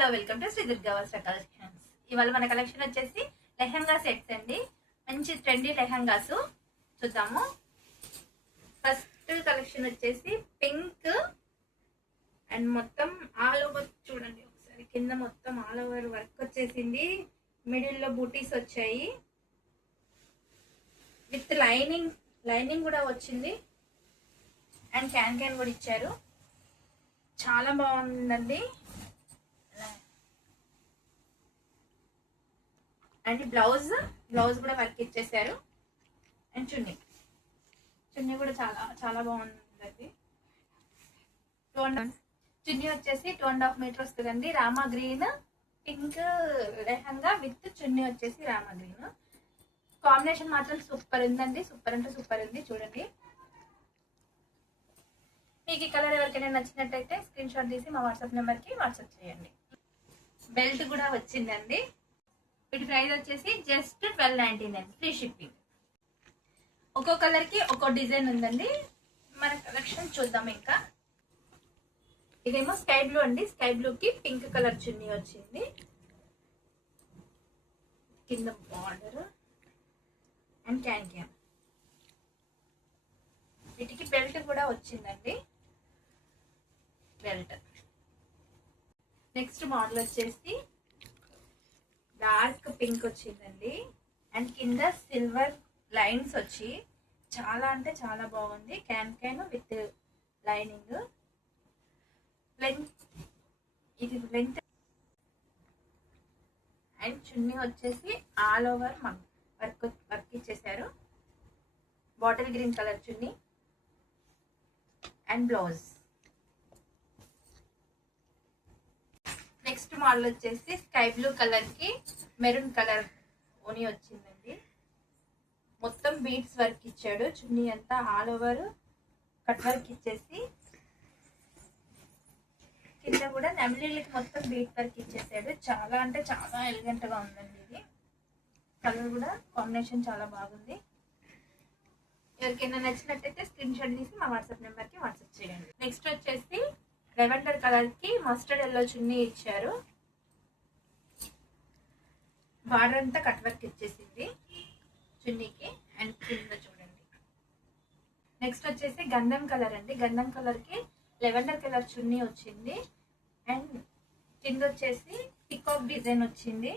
Hello welcome to Shri Durga Vastra collections. ఇవాళ మన collection వచ్చేసి లెహంగా సెట్స్ అండి. మంచి ట్రెండీ లెహంగాస్ చూద్దాము. ఫస్ట్ కలెక్షన్ వచ్చేసి పింక్ అండ్ మొత్తం ఆల్ ఓవర్ చూడండి ఒకసారి. కింద మొత్తం ఆల్ ఓవర్ వర్క్ వచ్చేసింది, మిడిల్ లో బూటీస్ వచ్చాయి, విత్ లైనింగ్ కూడా వచ్చింది అండ్ క్యాన్ కూడా ఇచ్చారు. చాలా బాగుందండి. అండ్ బ్లౌజ్ కూడా వర్క్ ఇచ్చేసారు. అండ్ చున్నీ కూడా చాలా చాలా బాగుందండి. చున్నీ వచ్చేసి 2.5 మీటర్ వస్తుందండి. Rama green pink lehenga with chunni వచ్చేసి రామా గ్రీన్. కాంబినేషన్ మాత్రం సూపర్ ఉందండి. సూపర్ అంటే సూపర్ ఉంది. చూడండి, మీకు ఈ కలర్ ఎవరికైనా నచ్చినట్టయితే స్క్రీన్ షాట్ తీసి మా వాట్సాప్ నెంబర్కి వాట్సాప్ చేయండి. బెల్ట్ కూడా వచ్చిందండి. వీటి ప్రైస్ వచ్చేసి జస్ట్ 12.99 ఫ్రీ షిప్పింగ్. ఒక్కో కలర్ కి ఒక్కో డిజైన్ ఉందండి. మన కలెక్షన్ చూద్దాం. ఇంకా ఇదేమో స్కై బ్లూ అండి. స్కై బ్లూ కి పింక్ కలర్ చున్నీ వచ్చింది, కింద బార్డర్ అండ్ క్యాన్. వీటికి బెల్ట్ కూడా వచ్చిందండి. బెల్ట్ నెక్స్ట్ మోడల్ వచ్చేసి డార్క్ పింక్ వచ్చిందండి. అండ్ కింద సిల్వర్ లైన్స్ వచ్చి చాలా అంటే చాలా బాగుంది. Can with lining. ఇది లెంత్ అండ్ చున్నీ వచ్చేసి ఆల్ ఓవర్ వర్క్ ఇచ్చేసారు. Bottle green colour chunni and blouse. Next model వచ్చేసి స్కై బ్లూ కలర్ కి మెరూన్ కలర్ ఓని వచ్చిందండి. మొత్తం బీడ్స్ వర్క్ ఇచ్చాడు. చున్నీ అంతా ఆల్ ఓవర్ కట్ వర్క్ ఇచ్చేసి కింద కూడా నెమలీలకి మొత్తం బీట్ వర్క్ ఇచ్చేసాడు. చాలా అంటే చాలా ఎలిగెంట్ గా ఉందండి. ఇది కలర్ కూడా కాంబినేషన్ చాలా బాగుంది. ఎవరికైనా నచ్చినట్టయితే స్క్రీన్ షాట్ తీసి మా వాట్సాప్ నెంబర్ కి వాట్సాప్ చేయండి. నెక్స్ట్ వచ్చేసి లెవెండర్ కలర్ కి మస్టర్డ్ ఎల్లో చున్నీ ఇచ్చారు. బార్డర్ అంతా కట్ వర్క్ ఇచ్చేసింది చున్నీకి. అండ్ కింద చూడండి. నెక్స్ట్ వచ్చేసి గంధం కలర్ అండి. గంధం కలర్ కి లెవెండర్ కలర్ చున్నీ వచ్చింది. అండ్ కింద వచ్చేసి పికాక్ డిజైన్ వచ్చింది.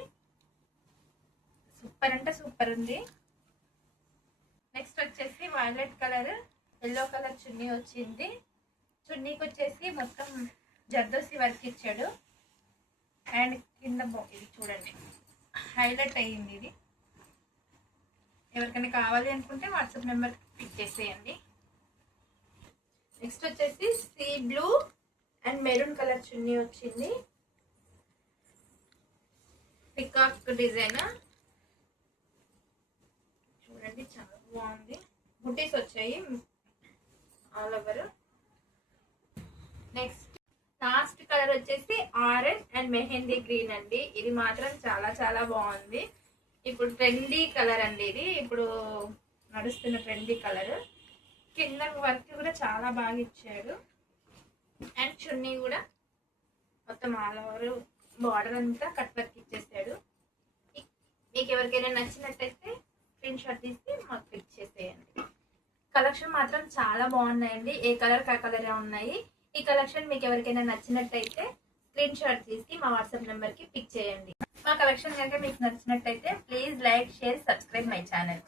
సూపర్ అంటే సూపర్ ఉంది. నెక్స్ట్ వచ్చేసి వైలెట్ కలర్ ఎల్లో కలర్ చున్నీ వచ్చింది. చున్నీకి వచ్చేసి మొత్తం జర్దోసి వర్క్ ఇచ్చాడు. అండ్ కింద ఇది చూడండి, హైలైట్ అయ్యింది. ఇది ఎవరికైనా కావాలి అనుకుంటే వాట్సాప్ నెంబర్ పిక్ చేసేయండి. నెక్స్ట్ వచ్చేసి sea blue and maroon colour చున్నీ వచ్చింది. పికాక్ డిజైన్ చూడండి, చాలా బాగుంది. బుటీస్ వచ్చాయి all over. Next last colour వచ్చేసి ఆరెంజ్ అండ్ మెహందీ గ్రీన్ అండి. ఇది మాత్రం చాలా చాలా బాగుంది. ఇప్పుడు ట్రెండీ కలర్ అండి. ఇది ఇప్పుడు నడుస్తున్న ట్రెండీ కలర్. కింద వర్క్ కూడా చాలా బాగా ఇచ్చాడు. అండ్ చున్నీ కూడా మొత్తం ఆల్ ఓవర్ బార్డర్ అంతా కట్ వర్క్ ఇచ్చేసాడు. మీకు ఎవరికైనా నచ్చినట్టయితే స్క్రీన్ షాట్ తీసి మాకు పిక్ చేసేయండి. కలెక్షన్ మాత్రం చాలా బాగున్నాయండి. ఏ కలర్ ఆ కలరే ఉన్నాయి. ఈ కలెక్షన్ మీకు ఎవరికైనా నచ్చినట్టయితే స్క్రీన్ షాట్ తీసి మా వాట్సాప్ నెంబర్ కి పిక్ చేయండి. మా కలెక్షన్ కనుక మీకు నచ్చినట్టయితే please like, share, subscribe my channel.